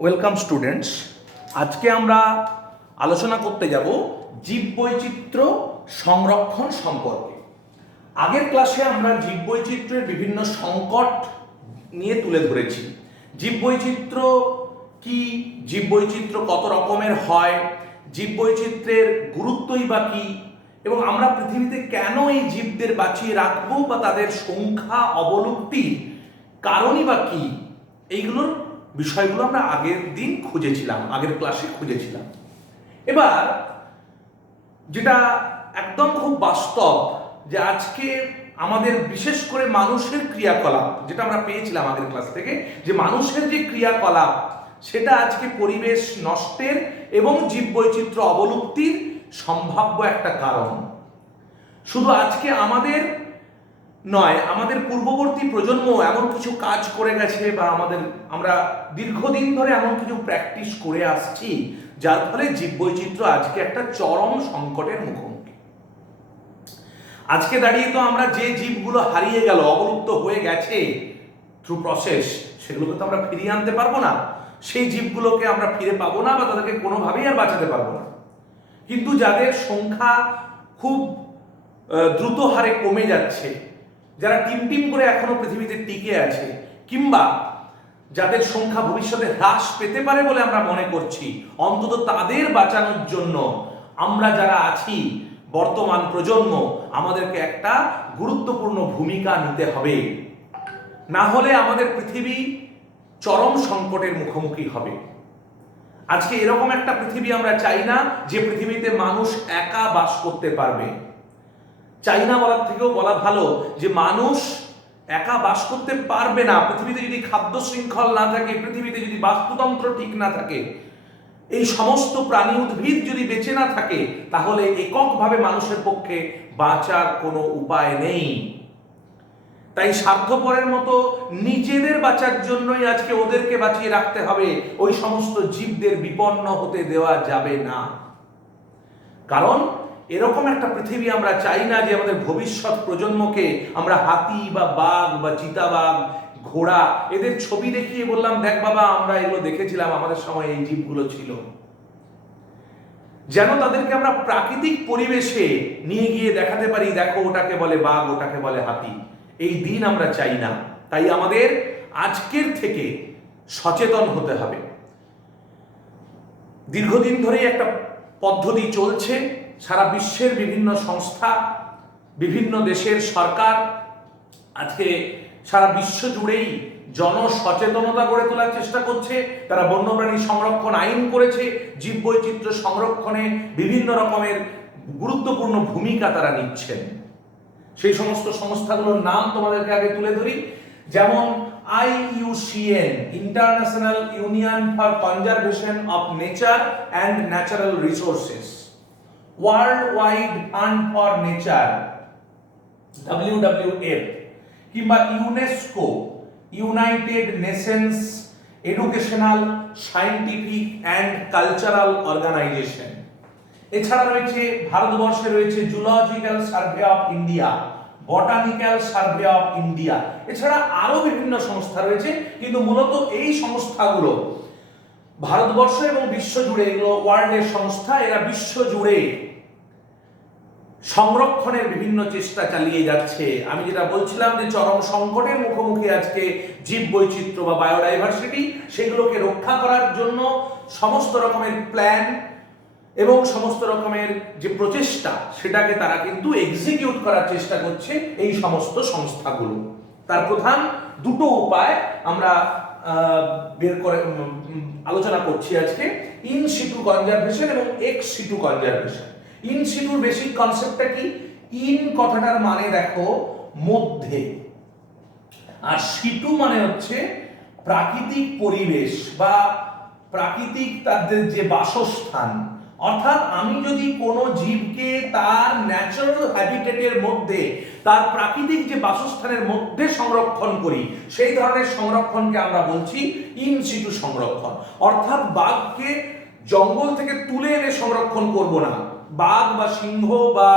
Welcome students. আজকে আমরা আলোচনা করতে যাব জীববৈচিত্র্য সংরক্ষণ সম্পর্কে। আগের ক্লাসে আমরা জীববৈচিত্র্যের বিভিন্ন সংকট নিয়ে তুলে ধরেছি। জীববৈচিত্র্য কি, জীববৈচিত্র্য কত রকমের হয়, জীববৈচিত্র্যের গুরুত্বই বা কী, এবং আমরা পৃথিবীতে কেন এই জীবদের বাঁচিয়ে রাখবো বা তাদের সংখ্যা অবলুপ্তির কারণই বা কী, এইগুলোর বিষয়গুলো আমরা আগের দিন খুঁজেছিলাম, আগের ক্লাসে খুঁজেছিলাম। এবার যেটা একদম খুব বাস্তব, যে আজকে আমাদের বিশেষ করে মানুষের ক্রিয়াকলাপ, যেটা আমরা পেয়েছিলাম আগের ক্লাস থেকে, যে মানুষের যে ক্রিয়াকলাপ সেটা আজকে পরিবেশ নষ্টের এবং জীববৈচিত্র্য অবলুপ্তির সম্ভাব্য একটা কারণ। শুধু আজকে আমাদের নয়, আমাদের পূর্ববর্তী প্রজন্ম এমন কিছু কাজ করে গেছে বা আমরা দীর্ঘদিন ধরে এমন কিছু প্র্যাকটিস করে আসছি, যার ফলে জীববৈচিত্র্য আজকে একটা চরম সংকটের মুখোমুখি। আজকে দাঁড়িয়ে তো আমরা যে জীবগুলো হারিয়ে গেল, অবলুপ্ত হয়ে গেছে থ্রু প্রসেস, সেগুলোকে তো আমরা ফিরিয়ে আনতে পারবো না। সেই জীবগুলোকে আমরা ফিরে পাবো না বা তাদেরকে কোনোভাবেই আর বাঁচাতে পারবো না। কিন্তু যাদের সংখ্যা খুব দ্রুত হারে কমে যাচ্ছে, যারা টিম করে এখনো পৃথিবীতে টিকে আছে, কিংবা যাদের সংখ্যা ভবিষ্যতে হ্রাস পেতে পারে বলে আমরা মনে করছি, অন্তত তাদের বাঁচানোর জন্য আমরা যারা আছি বর্তমান প্রজন্ম, আমাদেরকে একটা গুরুত্বপূর্ণ ভূমিকা নিতে হবে। না হলে আমাদের পৃথিবী চরম সংকটের মুখোমুখি হবে। আজকে এরকম একটা পৃথিবী আমরা চাই না যে পৃথিবীতে মানুষ একা বাস করতে পারবে। চাই না বলার থেকেও বলা ভালো যে মানুষ একা বাস করতে পারবে না। পৃথিবীতে যদি খাদ্য শৃঙ্খল না থাকে, পৃথিবীতে যদি বাস্তুতন্ত্র ঠিক না থাকে, এই সমস্ত প্রাণী উদ্ভিদ যদি বেঁচে না থাকে, তাহলে এককভাবে মানুষের পক্ষে বাঁচার কোনো উপায় নেই। তাই স্বার্থপরের মতো নিজেদের বাঁচার জন্যই আজকে ওদেরকে বাঁচিয়ে রাখতে হবে, ওই সমস্ত জীবদের বিপন্ন হতে দেওয়া যাবে না। কারণ এরকম একটা পৃথিবী আমরা চাই না যে আমাদের ভবিষ্যৎ প্রজন্মকে আমরা হাতি বা বাঘ বা চিতাবাঘ, ঘোড়া, এদের ছবি দেখিয়ে বললাম, দেখ বাবা আমরা এগুলো দেখেছিলাম, আমাদের সময় এই জীবগুলো ছিল। যেন তাদেরকে আমরা প্রাকৃতিক পরিবেশে নিয়ে গিয়ে দেখাতে পারি, দেখো ওটাকে বলে বাঘ, ওটাকে বলে হাতি। এই দিন আমরা চাই না। তাই আমাদের আজকের থেকে সচেতন হতে হবে। দীর্ঘদিন ধরেই একটা পদ্ধতি চলছে, সারা বিশ্বের বিভিন্ন সংস্থা, বিভিন্ন দেশের সরকার আজকে সারা বিশ্ব জুড়েই জনসচেতনতা গড়ে তোলার চেষ্টা করছে। তারা বন্যপ্রাণী সংরক্ষণ আইন করেছে, জীববৈচিত্র্য সংরক্ষণে বিভিন্ন রকমের গুরুত্বপূর্ণ ভূমিকা তারা নিচ্ছেন। সেই সমস্ত সংস্থাগুলোর নাম তোমাদেরকে আগে তুলে ধরি। যেমন IUCN, international union for conservation of nature and natural resources, world wide fund for nature WWF, কিংবা UNESCO, united nations educational, scientific and cultural organization. এছাড়া রয়েছে ভারতবর্ষে রয়েছে zoological survey of India, botanical survey of India. এছাড়া আরো বিভিন্ন সংস্থা রয়েছে, কিন্তু মূলত এই সংস্থাগুলো ভারতবর্ষ এবং বিশ্ব জুড়ে, এগুলো ওয়ার্ল্ডের সংস্থা, এরা বিশ্ব জুড়ে সংরক্ষণের বিভিন্ন চেষ্টা চালিয়ে যাচ্ছে। আমি যেটা বলছিলাম যে চরম সংকটের মুখোমুখি আজকে জীববৈচিত্র্য বা বায়োডাইভার্সিটি, সেগুলোকে রক্ষা করার জন্য সমস্ত রকমের প্ল্যান এবং সমস্ত রকমের যে প্রচেষ্টা, সেটাকে তারা কিন্তু এক্সিকিউট করার চেষ্টা করছে এই সমস্ত সংস্থাগুলো। তার প্রধান দুটো উপায় আমরা বের করে আলোচনা করছি আজকে: ইন সিটু কনজারভেশন এবং এক্স সিটু কনজারভেশন। ইন সিটুর বেসিক কনসেপ্টটা কি? ইন কথাটার মানে দেখো মধ্যে, আর সিটু মানে হচ্ছে প্রাকৃতিক পরিবেশ বা প্রাকৃতিক তাদের যে বাসস্থান। অর্থাৎ আমি যদি কোনো জীবকে তার ন্যাচারাল হ্যাবিটেটের মধ্যে, তার প্রাকৃতিক যে বাসস্থানের মধ্যে সংরক্ষণ করি, সেই ধরনের সংরক্ষণকে আমরা বলছি ইন সিটু সংরক্ষণ। অর্থাৎ বাঘকে জঙ্গল থেকে তুলে এনে সংরক্ষণ করব না, বাঘ বা সিংহ বা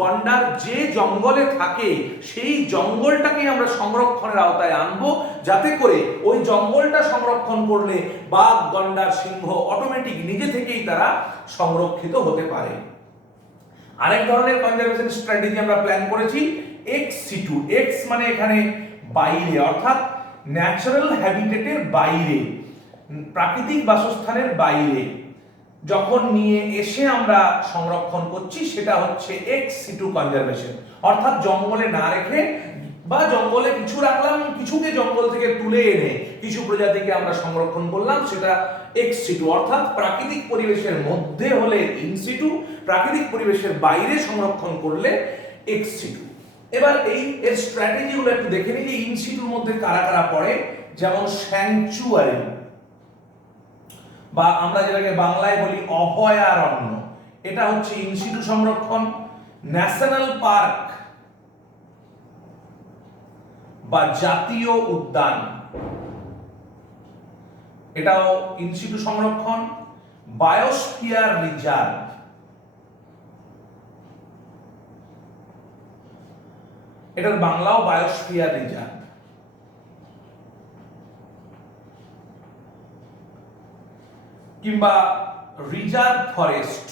গন্ডার যে জঙ্গলে থাকে সেই জঙ্গলটাকে আমরা সংরক্ষণের আওতায় আনবো, যাতে করে ওই জঙ্গলটা সংরক্ষণ করলে বাঘ গন্ডার সিংহ অটোমেটিক নিজে থেকেই তারা সংরক্ষিত হতে পারে। আরেক ধরনের কনজারভেশন স্ট্র্যাটেজি আমরা প্ল্যান করেছি এক্স সিটু। এক্স মানে এখানে বাইরে, অর্থাৎ ন্যাচারাল হ্যাবিটেটের বাইরে, প্রাকৃতিক বাসস্থানের বাইরে যখন নিয়ে এসে আমরা সংরক্ষণ করছি সেটা হচ্ছে এক্স সিটু কনজারভেশন। অর্থাৎ জঙ্গলে না রেখে বা জঙ্গলে কিছু রাখলাম, কিছুকে জঙ্গল থেকে তুলে এনে কিছু প্রজাতিকে আমরা সংরক্ষণ করলাম, সেটা এক্স সিটু। অর্থাৎ প্রাকৃতিক পরিবেশের মধ্যে হলে ইন সিটু, প্রাকৃতিক পরিবেশের বাইরে সংরক্ষণ করলে এক্স সিটু। এবার এর স্ট্র্যাটেজিগুলো একটু দেখে নিই যে ইন সিটুর মধ্যে কারা কারা পড়ে। যেমন স্যাংচুয়ারি বা আমরা যেটাকে বাংলায় বলি অভয়ারণ্য, এটা হচ্ছে ইন সিটু সংরক্ষণ। ন্যাশনাল পার্ক বা জাতীয় উদ্যান, এটাও ইন সিটু সংরক্ষণ। বায়োস্ফিয়ার রিজার্ভ, এটার বাংলাও বায়োস্ফিয়ার রিজার্ভ। কিংবা রিজার্ভ ফরেস্ট,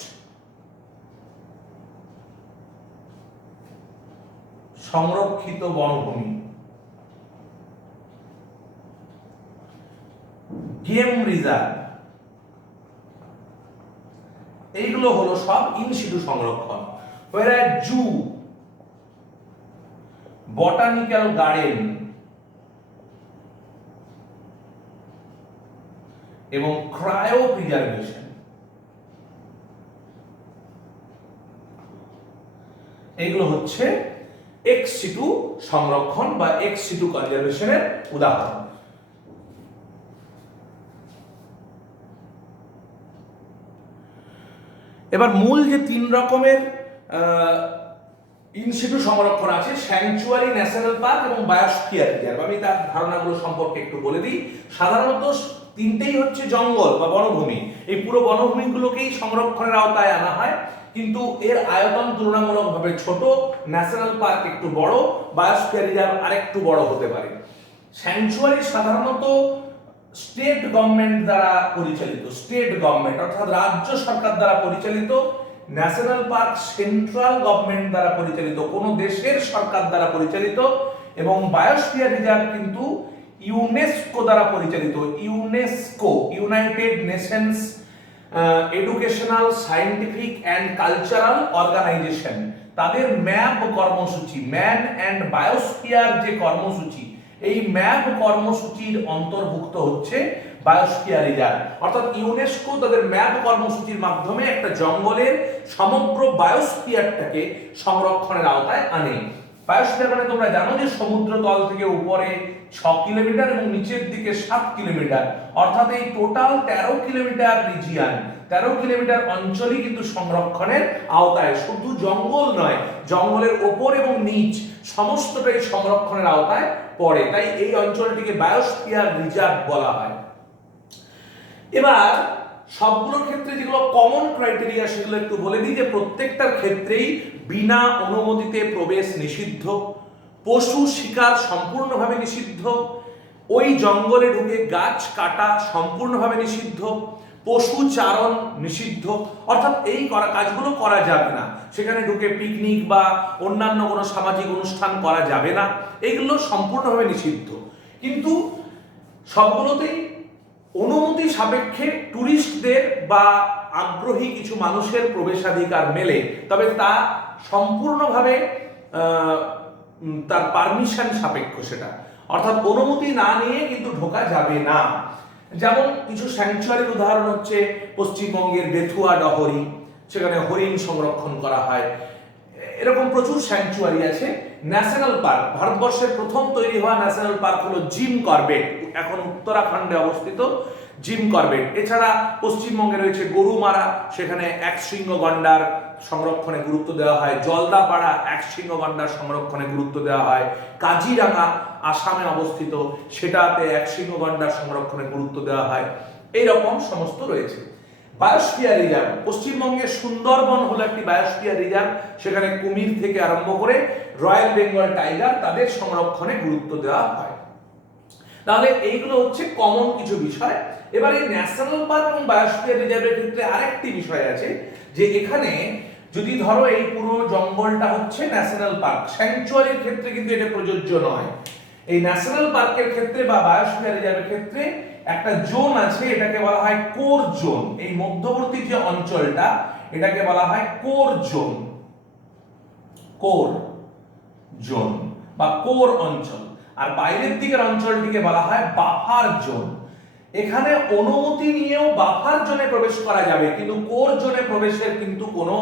সংরক্ষিত বনভূমি। গেম রিজার্ভ, এইগুলো হলো সব ইন সিটু সংরক্ষণ। জু, বটানিক্যাল গার্ডেন এবং ক্রায়ো প্রিজার্ভেশন, এইগুলো হচ্ছে এক্স সিটু সংরক্ষণ বা এক্স সিটু কনজারভেশনের উদাহরণ। এবার মূল যে তিন রকমের ইন সিটু সংরক্ষণ আছে, স্যাংচুয়ারি, ন্যাশনাল পার্ক এবং বায়োস্ফিয়ার রিজার্ভ, আমি তার ধারণাগুলো সম্পর্কে একটু বলে দিই। সাধারণত তিনটেই হচ্ছে জঙ্গল বা বনভূমি। এই পুরো বনভূমিগুলোকেই সংরক্ষণের আওতায় আনা হয়, কিন্তু এর আয়তন তুলনামূলকভাবে ছোট। ন্যাশনাল পার্ক একটু বড়, বায়োস্ফিয়ার রিজার্ভ আরেকটু বড় হতে পারে। স্যাংচুয়ারি সাধারণত স্টেট গভর্নমেন্ট দ্বারা পরিচালিত, স্টেট গভর্নমেন্ট অর্থাৎ রাজ্য সরকার দ্বারা পরিচালিত। ন্যাশনাল পার্ক সেন্ট্রাল গভর্নমেন্ট দ্বারা পরিচালিত, কোন দেশের সরকার দ্বারা পরিচালিত। এবং বায়োস্ফিয়ার রিজার্ভ কিন্তু ইউনেস্কো দ্বারা পরিচালিত। UNESCO, united nations educational, scientific and cultural organization, তাদের ম্যাপ কর্মসূচি, ম্যান অ্যান্ড বায়োস্ফিয়ার যে কর্মসূচি, এই ম্যাপ কর্মসূচির অন্তর্ভুক্ত হচ্ছে বায়োস্ফিয়ার রিজার্ভ। অর্থাৎ ইউনেস্কো তাদের ম্যাপ কর্মসূচির মাধ্যমে একটা জঙ্গলের সমগ্র বায়োস্ফিয়ারটাকে সংরক্ষণের আওতায় আনে। বায়োস্ফিয়ার মানে তোমরা জানো যে সমুদ্র তল থেকে উপরে 6 কিলোমিটার এবং নিচের দিকে 7 কিলোমিটার, অর্থাৎ এই টোটাল 13 কিলোমিটার রিজিয়ন, 13 কিলোমিটার অঞ্চলই কিন্তু সংরক্ষণের আওতায়। শুধু জঙ্গল নয়, জঙ্গলের ওপর এবং নিচ সমস্তটাই সংরক্ষণের আওতায় পড়ে, তাই এই অঞ্চলটিকে বায়োস্ফিয়ার রিজার্ভ বলা হয়। এবার সবগুলোর ক্ষেত্রে যেগুলো কমন ক্রাইটেরিয়া সেগুলো একটু বলে দিই যে প্রত্যেকটার ক্ষেত্রেই বিনা অনুমতিতে প্রবেশ নিষিদ্ধ, পশু শিকার সম্পূর্ণভাবে নিষিদ্ধ, ওই জঙ্গলে ঢুকে গাছ কাটা সম্পূর্ণভাবে নিষিদ্ধ, পশু চারণ নিষিদ্ধ, অর্থাৎ এই কাজগুলো করা যাবে না। সেখানে ঢুকে পিকনিক বা অন্যান্য কোনো সামাজিক অনুষ্ঠান করা যাবে না, এইগুলো সম্পূর্ণভাবে নিষিদ্ধ। কিন্তু সবগুলোতেই অনুমতি সাপেক্ষে টুরিস্টদের বা আগ্রহী কিছু মানুষের প্রবেশাধিকার মেলে, তবে তা সম্পূর্ণভাবে তার পারমিশন সাপেক্ষ, সেটা অর্থাৎ অনুমতি না নিয়ে কিন্তু ঢোকা যাবে না। যেমন কিছু স্যাংচুয়ারির উদাহরণ হচ্ছে পশ্চিমবঙ্গের বেথুয়া ডহরি, সেখানে হরিণ সংরক্ষণ করা হয়। এরকম প্রচুর স্যাংচুয়ারি আছে। ন্যাশনাল পার্ক, ভারতবর্ষের প্রথম তৈরি হওয়া ন্যাশনাল পার্ক হলো জিম করবেট, এখন উত্তরাখণ্ডে অবস্থিত জিম করবেট। এছাড়া পশ্চিমবঙ্গে রয়েছে গরুমারা, সেখানে একশৃঙ্গ গন্ডার সংরক্ষণে গুরুত্ব দেওয়া হয়। জলদাপাড়া একশৃঙ্গ গন্ডার সংরক্ষণে গুরুত্ব দেওয়া হয়। কাজিরাঙা আসামে অবস্থিত, সেটাতে একশৃঙ্গ গন্ডার সংরক্ষণে গুরুত্ব দেওয়া হয়। এইরকম সমস্ত রয়েছে। বায়োস্ফিয়ার রিজার্ভ, পশ্চিমবঙ্গের সুন্দরবন হলো একটি বায়োস্ফিয়ার রিজার্ভ, সেখানে কুমির থেকে আরম্ভ করে রয়্যাল বেঙ্গল টাইগার তাদের সংরক্ষণে গুরুত্ব দেওয়া হয়। তাহলে এইগুলো হচ্ছে কমন কিছু বিষয়। এবার এই ন্যাশনাল পার্ক এবং বায়োস্ফিয়ার রিজার্ভের ক্ষেত্রে আরেকটি বিষয় আছে যে এখানে যদি ধরো এই পুরো জঙ্গলটা হচ্ছে ন্যাশনাল পার্ক, স্যাংচুয়ারির ক্ষেত্রে কিন্তু এটা প্রযোজ্য নয়। এই ন্যাশনাল পার্কের ক্ষেত্রে বা বায়োস্ফিয়ার রিজার্ভের ক্ষেত্রে একটা জোন আছে, এটাকে বলা হয় কোর জোন। এই মধ্যবর্তী যে অঞ্চলটা এটাকে বলা হয় কোর জোন, কোর জোন বা কোর অঞ্চল। আর বাইরের দিকের অঞ্চলটিকে বলা হয় বাফার জোন। এখানে অনুমতি নিয়েও বাফার জোনে প্রবেশ করা যাবে, কিন্তু কোর জোনে প্রবেশের কিন্তু কোনো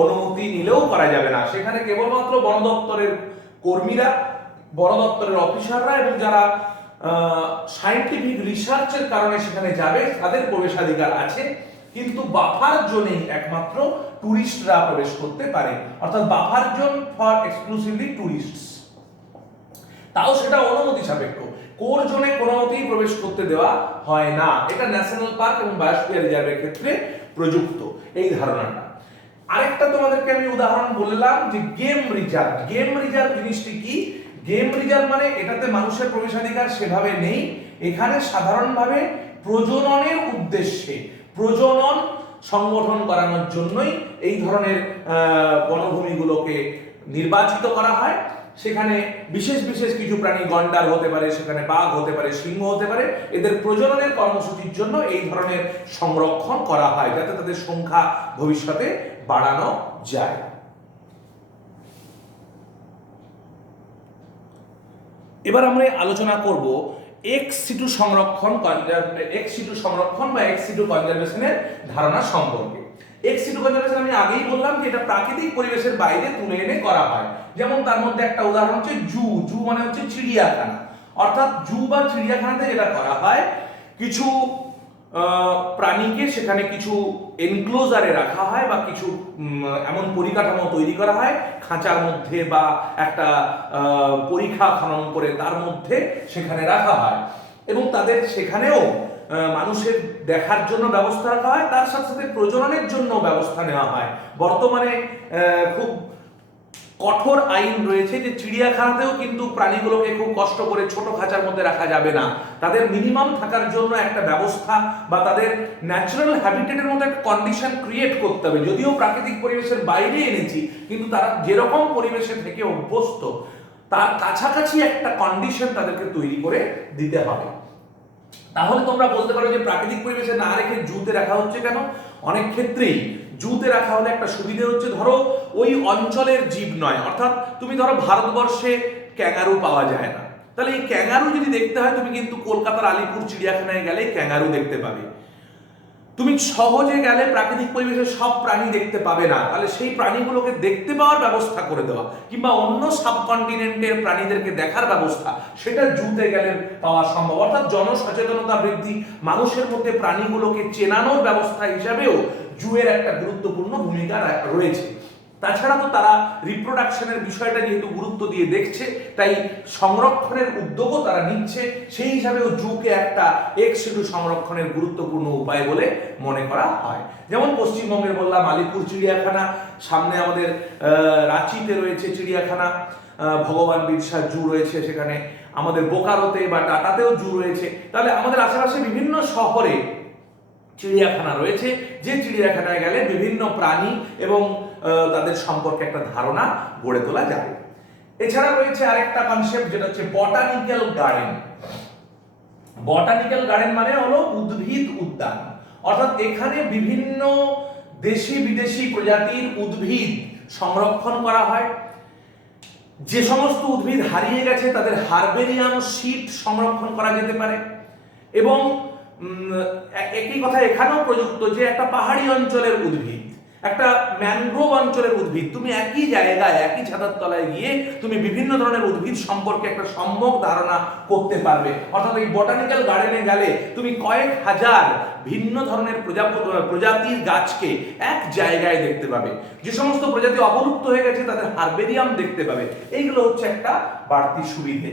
অনুমতি নিলেও করা যাবে না। সেখানে কেবলমাত্র বন দপ্তরের কর্মীরা, বন দপ্তরের অফিসাররা এবং যারা সায়েন্টিফিক রিসার্চের কারণে সেখানে যাবে তাদের প্রবেশাধিকার আছে, কিন্তু বাফার জোনেই একমাত্র টুরিস্টরা প্রবেশ করতে পারে, অর্থাৎ বাফার জোন ফর এক্সক্লুসিভলি টুরিস্টস। তাও সেটা অনুমতি সাপেক্ষ, কোর জোনে কোনো মতেই প্রবেশ করতে দেওয়া হয় না। এটা ন্যাশনাল পার্ক এবং বায়োস্ফিয়ার রিজার্ভের ক্ষেত্রে প্রযুক্ত এই ধারণাটা। আরেকটা তোমাদেরকে আমি উদাহরণ বললাম যে গেম রিজার্ভ। গেম রিজার্ভ জিনিসটি কি? গেম রিজার্ভ মানে এটাতে মানুষের প্রবেশাধিকার সেভাবে নেই, এখানে সাধারণভাবে প্রজননের উদ্দেশ্যে, প্রজনন সংগঠন করানোর জন্যই এই ধরনের বনভূমিগুলোকে নির্বাচিত করা হয়। সেখানে বিশেষ বিশেষ কিছু প্রাণী, গন্ডার হতে পারে, সেখানে বাঘ হতে পারে, সিংহ হতে পারে, এদের প্রজননের কর্মসূচির জন্য এই ধরনের সংরক্ষণ করা হয় যাতে তাদের সংখ্যা ভবিষ্যতে বাড়ানো যায়। এবার আমরা আলোচনা করব এক্স সিটু সংরক্ষণ, এক্স সিটু সংরক্ষণ বা এক্স সিটু কনজারভেশনের ধারণা সম্পর্কে। এক্স সিটু কনজারভেশন আমি আগেই বললাম যে এটা প্রাকৃতিক পরিবেশের বাইরে তুলে এনে করা হয়। যেমন তার মধ্যে একটা উদাহরণ হচ্ছে জু। জু মানে হচ্ছে চিড়িয়াখানা, অর্থাৎ জু বা চিড়িয়াখানাতে যেটা করা হয়, কিছু প্রাণীকে সেখানে কিছু এনক্লোজারে রাখা হয় বা কিছু এমন পরিকাঠামো তৈরি করা হয় খাঁচার মধ্যে বা একটা পরীক্ষা খনন করে তার মধ্যে সেখানে রাখা হয়, এবং তাদের সেখানেও মানুষের দেখার জন্য ব্যবস্থা রাখা হয়, তার সাথে সাথে প্রজননের জন্য ব্যবস্থা নেওয়া হয়। বর্তমানে খুব কঠোর আইন রয়েছে যে চিড়িয়াখানাতেও কিন্তু প্রাণীগুলোকে খুব কষ্ট করে ছোট খাঁচার মধ্যে রাখা যাবে না, তাদের মিনিমাম থাকার জন্য একটা ব্যবস্থা বা তাদের ন্যাচারাল হ্যাবিটেটের মতো একটা কন্ডিশন ক্রিয়েট করতে হবে। যদিও প্রাকৃতিক পরিবেশের বাইরে এনেছি, কিন্তু তারা যেরকম পরিবেশে থেকে অভ্যস্ত তার কাছাকাছি একটা কন্ডিশন তাদেরকে তৈরি করে দিতে হবে। তাহলে তোমরা বলতে পারো যে প্রাকৃতিক পরিবেশে না রেখে জুতে রাখা হচ্ছে কেন? অনেক ক্ষেত্রেই জুতে রাখা হলে একটা সুবিধা হচ্ছে, ধরো ওই অঞ্চলের জীব নয়, অর্থাৎ তুমি ধরো ভারতবর্ষে ক্যাঙ্গারু পাওয়া যায় না, তাহলে এই ক্যাঙ্গারু যদি দেখতে হয় তুমি কিন্তু কলকাতার আলিপুর চিড়িয়াখানায় গেলে ক্যাঙ্গারু দেখতে পাবে। তুমি সহজে গেলে প্রাকৃতিক পরিবেশে সব প্রাণী দেখতে পাবে না, তাহলে সেই প্রাণীগুলোকে দেখতে পাওয়ার ব্যবস্থা করে দেওয়া কিংবা অন্য সাবকন্টিনেন্টের প্রাণীদেরকে দেখার ব্যবস্থা, সেটা জুতে গেলে পাওয়া সম্ভব। অর্থাৎ জনসচেতনতা বৃদ্ধি, মানুষের মধ্যে প্রাণীগুলোকে চেনানোর ব্যবস্থা হিসাবেও জুয়ের একটা গুরুত্বপূর্ণ ভূমিকা রয়েছে। তাছাড়া তো তারা রিপ্রোডাকশনের বিষয়টা যেহেতু গুরুত্ব দিয়ে দেখছে, তাই সংরক্ষণের উদ্যোগও তারা নিচ্ছে। সেই হিসাবেও জুকে একটা এক্স সিটু সংরক্ষণের গুরুত্বপূর্ণ উপায় বলে মনে করা হয়। যেমন পশ্চিমবঙ্গের বললাম আলিপুর চিড়িয়াখানা, সামনে আমাদের রাঁচিতে রয়েছে চিড়িয়াখানা, ভগবান বিরসা জু রয়েছে সেখানে, আমাদের বোকারোতে বা টাটাতেও জু রয়েছে। তাহলে আমাদের আশেপাশে বিভিন্ন শহরে চিড়িয়াখানা রয়েছে, যে চিড়িয়াখানায় গেলে বিভিন্ন প্রাণী এবং তাদের সম্পর্কে একটা ধারণা গড়ে তোলা যাবে। এছাড়া রয়েছে আরেকটা কনসেপ্ট যেটা হচ্ছে বটানিক্যাল গার্ডেন। বটানিক্যাল গার্ডেন মানে হলো উদ্ভিদ উদ্যান, অর্থাৎ এখানে বিভিন্ন দেশি বিদেশি প্রজাতির উদ্ভিদ সংরক্ষণ করা হয়। যে সমস্ত উদ্ভিদ হারিয়ে গেছে তাদের হারবেরিয়াম শীট সংরক্ষণ করা যেতে পারে, এবং একই কথা এখানেও প্রযুক্ত যে একটা পাহাড়ি অঞ্চলের উদ্ভিদ, একটা ম্যানগ্রোভ অঞ্চলের উদ্ভিদ, তুমি একই জায়গায় একই ছাতার তলায় গিয়ে তুমি বিভিন্ন ধরনের উদ্ভিদ সম্পর্কে একটা সম্যক ধারণা করতে পারবে। অর্থাৎ এই বটানিক্যাল গার্ডেনে গেলে তুমি কয়েক হাজার ভিন্ন ধরনের প্রজাতির গাছকে এক জায়গায় দেখতে পাবে। যে সমস্ত প্রজাতি অবলুপ্ত হয়ে গেছে তাদের হারবেরিয়াম দেখতে পাবে। এইগুলো হচ্ছে একটা বাড়তি সুবিধে।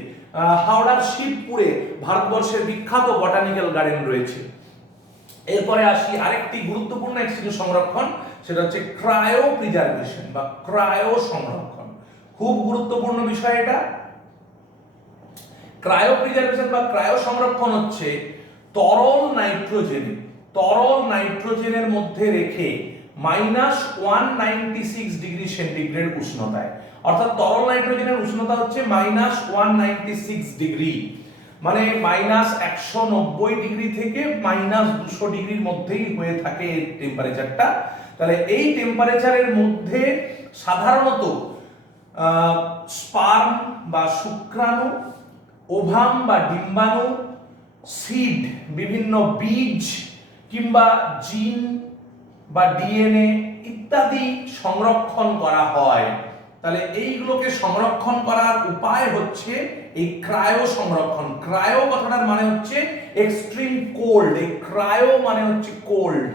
হাওড়ার শিবপুরে ভারতবর্ষের বিখ্যাত বটানিক্যাল গার্ডেন রয়েছে। এরপরে আসি আরেকটি গুরুত্বপূর্ণ এক্সচেঞ্জ সংরক্ষণ, সেটা হচ্ছে ক্রায়ো প্রিজার্ভেশন বা ক্রায়ো সংরক্ষণ। খুব গুরুত্বপূর্ণ বিষয় এটা। ক্রায়ো প্রিজার্ভেশন বা ক্রায়ো সংরক্ষণ হচ্ছে তরল নাইট্রোজেনের মধ্যে রেখে -196 ডিগ্রি সেন্টিগ্রেড উষ্ণতায়, অর্থাৎ তরল নাইট্রোজেনের উষ্ণতা হচ্ছে -196 ডিগ্রি, মানে -190 ডিগ্রি থেকে -200 ডিগ্রির মধ্যেই হয়ে থাকে এই টেম্পারেচারটা। তাহলে এই টেম্পারেচারের মধ্যে সাধারণত স্পার্ম বা শুক্রাণু, ওভাম বা ডিম্বাণু, সিড বিভিন্ন বীজ কিংবা জিন বা ডিএনএ ইত্যাদি সংরক্ষণ করা হয়। তাহলে এইগুলোকে সংরক্ষণ করার উপায় হচ্ছে এই ক্রায়ো সংরক্ষণ। ক্রায়ো কথাটার মানে হচ্ছে এক্সট্রিম কোল্ড, এই ক্রায়ো মানে হচ্ছে কোল্ড,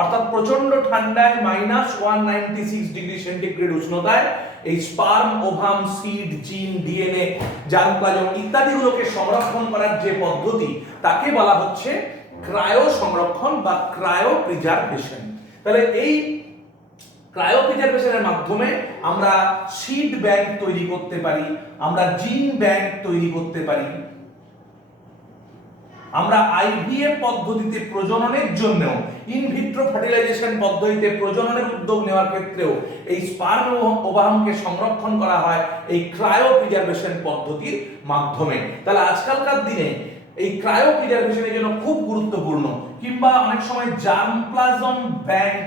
অর্থাৎ প্রচন্ড ঠান্ডায় -196 ডিগ্রি সেন্টিগ্রেড উষ্ণতায় এই স্পার্ম, ওভাম, সিড, জিন, ডিএনএ, জার্মপ্লাজম ইত্যাদিগুলোকে সংরক্ষণ করার যে পদ্ধতি তাকে বলা হচ্ছে ক্রায়ো সংরক্ষণ বা ক্রায়ো প্রিজার্ভেশন। তাহলে এই ক্রায়ো প্রিজার্ভেশনের মাধ্যমে আমরা সিড ব্যাংক তৈরি করতে পারি, আমরা জিন ব্যাংক তৈরি করতে পারি, আমরা আইভিএফ পদ্ধতিতে প্রজননের জন্য ইনভিট্রো ফার্টিলাইজেশন পদ্ধতিতে প্রজননের উদ্যোগ নেওয়ার ক্ষেত্রেও এই স্পার্ম ও ওভামকে সংরক্ষণ করা হয় এই ক্রায়ো প্রিজার্ভেশন পদ্ধতির মাধ্যমে। তাহলে আজকালকার দিনে এই ক্রায়ো প্রিজার্ভেশনের জন্য খুব গুরুত্বপূর্ণ, কিংবা অনেক সময় জার্মপ্লাজম ব্যাংক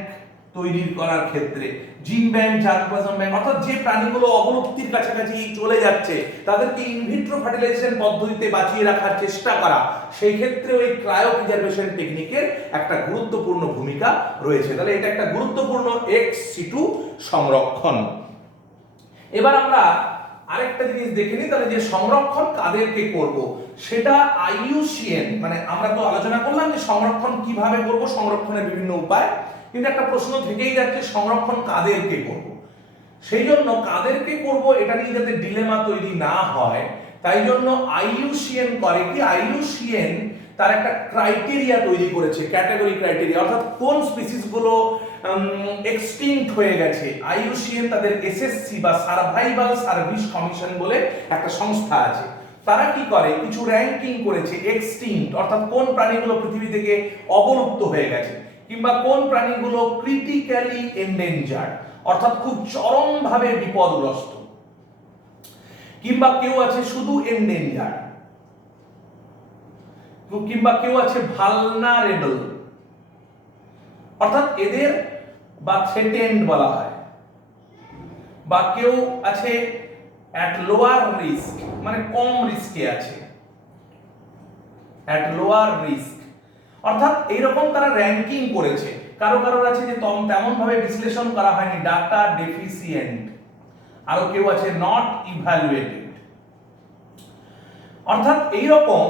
তৈরি করার ক্ষেত্রে জিন ব্যাংক, জার্মপ্লাজম ব্যাংক, অর্থাৎ যে প্রাণীগুলো অবলুপ্তির কাছাকাছি চলে যাচ্ছে তাদেরকে ইনভিট্রো ফার্টিলাইজেশন পদ্ধতিতে বাঁচিয়ে রাখার চেষ্টা করা, সেই ক্ষেত্রে ওই ক্রায়ো প্রিজার্ভেশন টেকনিকের একটা গুরুত্বপূর্ণ ভূমিকা রয়েছে। তাহলে এটা একটা গুরুত্বপূর্ণ এক্স সিটু সংরক্ষণ। এবার আমরা আরেকটা জিনিস দেখে নিই, তাহলে যে সংরক্ষণ কাদেরকে করব সেটা আইইউসিএন, মানে আমরা তো আলোচনা করলাম যে সংরক্ষণ কিভাবে করব, সংরক্ষণের বিভিন্ন উপায়, কিন্তু একটা প্রশ্ন থেকেই যাচ্ছে সংরক্ষণ কাদেরকে করব। সেই জন্য কাদেরকে করব এটা নিয়ে যাতে ডিলেমা তৈরি না হয়, তাই জন্য আইইউসিএন করে কি, আইইউসিএন তার একটা ক্রাইটেরিয়া তৈরি করেছে, ক্যাটাগরি ক্রাইটেরিয়া, অর্থাৎ কোন স্পিসিস গুলো এক্সটিংক্ট হয়ে গেছে। আইইউসিএন তাদের এসএসসি বা সার্ভাইভাল সার্ভিস কমিশন বলে একটা সংস্থা আছে, তারা কি করে কিছু র‍্যাঙ্কিং করেছে এক্সটিংক্ট, অর্থাৎ কোন প্রাণীগুলো পৃথিবী থেকে অবলুপ্ত হয়ে গেছে, কিংবা কোন প্রাণীগুলো ক্রিটিক্যালি এন্ডেঞ্জার্ড, অর্থাৎ খুব চরমভাবে বিপদগ্রস্ত, কিংবা কেউ আছে শুধু এন্ডেঞ্জার্ড, কিংবা কেউ আছে ভালনারেবল, অর্থাৎ এদের বা থ্রেটেন্ড বলা হয়, বা কেউ আছে অ্যাট লোয়ার রিস্ক, মানে কম রিস্কে আছে, অ্যাট লোয়ার রিস্ক, অর্থাৎ এইরকম তারা র‍্যাঙ্কিং করেছে। কারো আছে যে তেমন ভাবে বিশ্লেষণ করা হয়নি, ডাটা ডেফিসিয়েন্ট, আরো কেউ আছে নট ইভ্যালুয়েটেড, অর্থাৎ এইরকম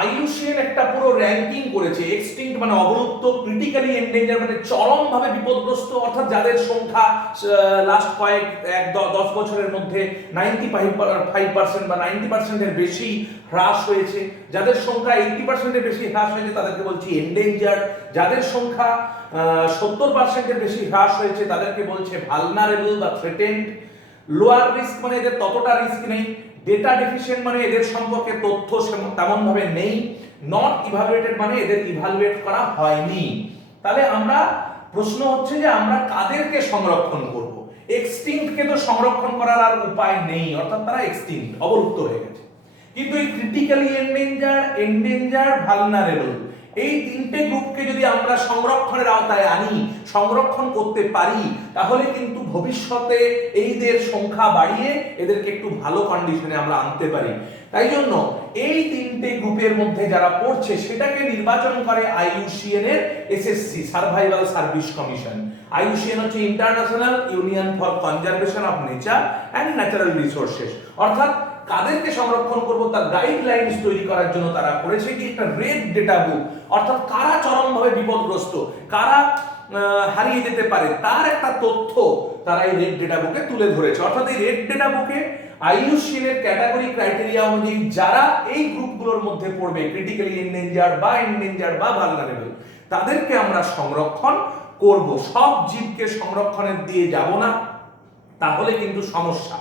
আইইউসিএন একটা পুরো র‍্যাঙ্কিং করেছে। এক্সটিংক্ট মানে অবলুপ্ত, ক্রিটিক্যালি এন্ডেঞ্জার্ড মানে চরমভাবে বিপদগ্রস্ত, অর্থাৎ যাদের সংখ্যা লাস্ট 10 বছরের মধ্যে 95% বা 90% এর বেশি হ্রাস হয়েছে, যাদের সংখ্যা 80% এর বেশি হ্রাস হয়েছে তাদেরকে বলছি এন্ডেঞ্জার্ড, যাদের সংখ্যা 70% এর বেশি হ্রাস হয়েছে তাদেরকে বলছে ভালনারেবল বা থ্রেটেন্ড। লোয়ার রিস্ক মানে এদের ততটা রিস্ক নেই, ডেটা ডেফিসিয়েন্ট মানে এদের সম্পর্কে তথ্য তেমন ভাবে নেই, নট ইভালুয়েটেড মানে এদের ইভালুয়েট করা হয়নি। তাহলে আমরা প্রশ্ন হচ্ছে যে আমরা কাদেরকে সংরক্ষণ করব। এক্সটিংক্টকে তো সংরক্ষণ করার আর উপায় নেই, অর্থাৎ তারা এক্সটিংক্ট, অবলুপ্ত হয়ে গেছে, কিন্তু এই ক্রিটিক্যালি এন্ডেঞ্জার্ড, ভালনারেবল এই তিনটে গ্রুপকে যদি আমরা সংরক্ষণের আওতায় আনি, সংরক্ষণ করতে পারি, তাহলে কিন্তু ভবিষ্যতে এইদের সংখ্যা বাড়িয়ে এদেরকে একটু ভালো কন্ডিশনে আমরা আনতে পারি। তাই জন্য এই তিনটে গ্রুপের মধ্যে যারা পড়ছে সেটাকে নির্বাচন করে আইইউসিএন এর SSC, survival service commission. IUCN হচ্ছে international union for conservation of nature and natural resources, অর্থাৎ কাদেরকে সংরক্ষণ করব তার গাইডলাইনস তৈরি করার জন্য তারা করেছে কি একটা রেড ডেটা বুক, অর্থাৎ কারা চরমভাবে বিপদগ্রস্ত, কারা হারিয়ে যেতে পারে তার একটা তথ্য তারা এই রেড ডেটা বুকে তুলে ধরেছে। অর্থাৎ এই রেড ডেটা বুকে আইইউসিএন এর ক্যাটাগরি ক্রাইটেরিয়া অনুযায়ী যারা এই গ্রুপগুলোর মধ্যে পড়বে, ক্রিটিক্যালি এন্ডেঞ্জার্ড বা ভালনারেবল, তাদেরকে আমরা সংরক্ষণ করব। সব জীবকে সংরক্ষণের দিয়ে যাব না, তাহলে কিন্তু সমস্যা।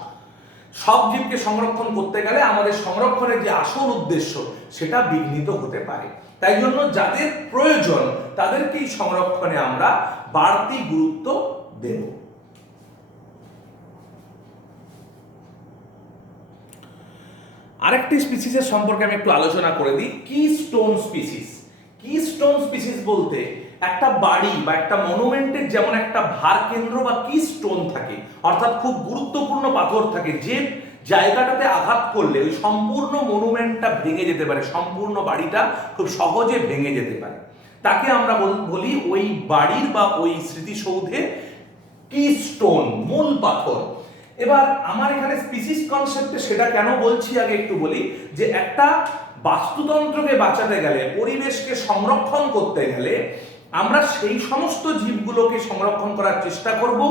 সব জীবকে সংরক্ষণ করতে গেলে আমাদের সংরক্ষণের যে আসল উদ্দেশ্য সেটা বিঘ্নিত হতে পারে। তাই জন্য যাদের প্রয়োজন তাদেরকেই সংরক্ষণে আমরা বাড়তি গুরুত্ব দেব। আরেকটি স্পিসিসের সম্পর্কে আমি একটু আলোচনা করে দিই, কিস্টোন স্পিসিস। কিস্টোন স্পিসিস বলতে একটা বাড়ি বা একটা মনুমেন্টের যেমন একটা ভার কেন্দ্র বা কিস্টোন থাকে, অর্থাৎ খুব গুরুত্বপূর্ণ পাথর থাকে, যে জায়গাটাতে আঘাত করলে ওই সম্পূর্ণ মনুমেন্টটা ভেঙে যেতে পারে, সম্পূর্ণ বাড়িটা খুব সহজে ভেঙে যেতে পারে, তাকে আমরা বলি ওই বাড়ির বা ওই স্মৃতিসৌধের কিস্টোন, মূল পাথর। এবার আমার এখানে স্পিসিস কনসেপ্টে সেটা কেন বলছি আগে একটু বলি, যে একটা বাস্তুতন্ত্রকে বাঁচাতে গেলে, পরিবেশকে সংরক্ষণ করতে গেলে আমরা সেই সমস্ত জীবগুলোকে সংরক্ষণ করার চেষ্টা করব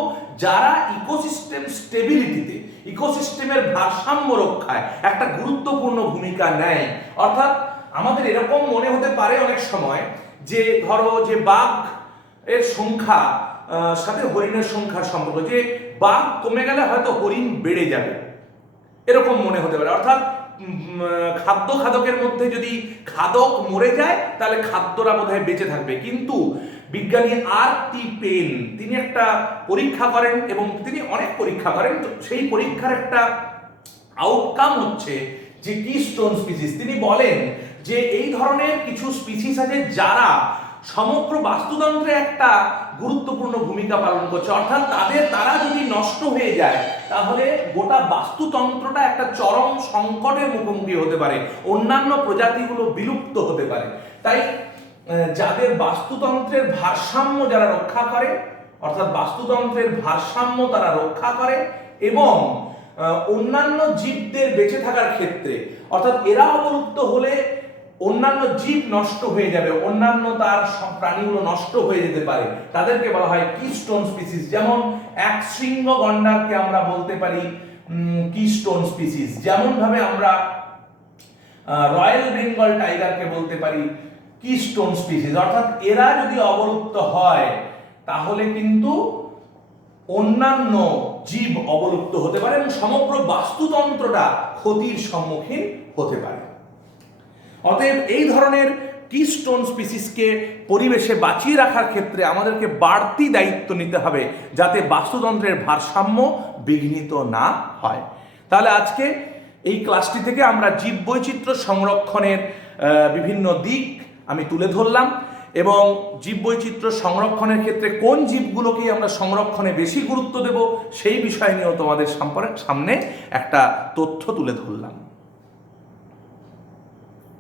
যারা ইকোসিস্টেম স্টেবিলিটিতে, ইকোসিস্টেমের ভারসাম্য রক্ষায় একটা গুরুত্বপূর্ণ ভূমিকা নেয়। অর্থাৎ আমাদের এরকম মনে হতে পারে অনেক সময় যে ধরো যে বাঘ এর সংখ্যা সাথে হরিণের সংখ্যার সম্পর্ক, যে বাঘ কমে গেলে হয়তো হরিণ বেড়ে যাবে, এরকম মনে হতে পারে। অর্থাৎ খাদ্য খাদকের মধ্যে যদি খাদক মরে যায় তাহলে খাদ্যরা বোধহয় বেঁচে থাকবে। কিন্তু বিজ্ঞানী আর.টি. পেন তিনি একটা পরীক্ষা করেন এবং তিনি অনেক পরীক্ষা করেন, সেই পরীক্ষার একটা আউটকাম হচ্ছে যে কিস্টোন স্পিসিস। তিনি বলেন যে এই ধরনের কিছু স্পিসিস আছে যারা সমগ্র বাস্তুতন্ত্রে একটা গুরুত্বপূর্ণ ভূমিকা পালন করছে, অর্থাৎ তারা যদি নষ্ট হয়ে যায় তাহলে গোটা বাস্তুতন্ত্রটা একটা চরম সংকটের মুখোমুখি হতে পারে, অন্যান্য প্রজাতিগুলো বিলুপ্ত হতে পারে। তাই যাদের বাস্তুতন্ত্রের ভারসাম্য যারা রক্ষা করে, অর্থাৎ বাস্তুতন্ত্রের ভারসাম্য তারা রক্ষা করে এবং অন্যান্য জীবদের বেঁচে থাকার ক্ষেত্রে, অর্থাৎ এরা অবলুপ্ত হলে অন্যান্য জীব নষ্ট হয়ে যাবে, অন্যান্য তার প্রাণীগুলো নষ্ট হয়ে যেতে পারে, তাদেরকে বলা হয় কিস্টোন স্পিসিস। যেমন এক শৃঙ্গ গন্ডারকে আমরা বলতে পারি কিস্টোন স্পিসিস, যেমন ভাবে আমরা রয়্যাল বেঙ্গল টাইগারকে বলতে পারি কিস্টোন স্পিসিস। অর্থাৎ এরা যদি অবলুপ্ত হয় তাহলে কিন্তু অন্যান্য জীব অবলুপ্ত হতে পারে এবং সমগ্র বাস্তুতন্ত্রটা ক্ষতির সম্মুখীন হতে পারে। অতএব এই ধরনের কিস্টোন স্পিসিসকে পরিবেশে বাঁচিয়ে রাখার ক্ষেত্রে আমাদেরকে বাড়তি দায়িত্ব নিতে হবে যাতে বাস্তুতন্ত্রের ভারসাম্য বিঘ্নিত না হয়। তাহলে আজকে এই ক্লাসটি থেকে আমরা জীববৈচিত্র্য সংরক্ষণের বিভিন্ন দিক আমি তুলে ধরলাম এবং জীববৈচিত্র্য সংরক্ষণের ক্ষেত্রে কোন জীবগুলোকে আমরা সংরক্ষণে বেশি গুরুত্ব দেব সেই বিষয় নিয়েও তোমাদের সামনে একটা তথ্য তুলে ধরলাম।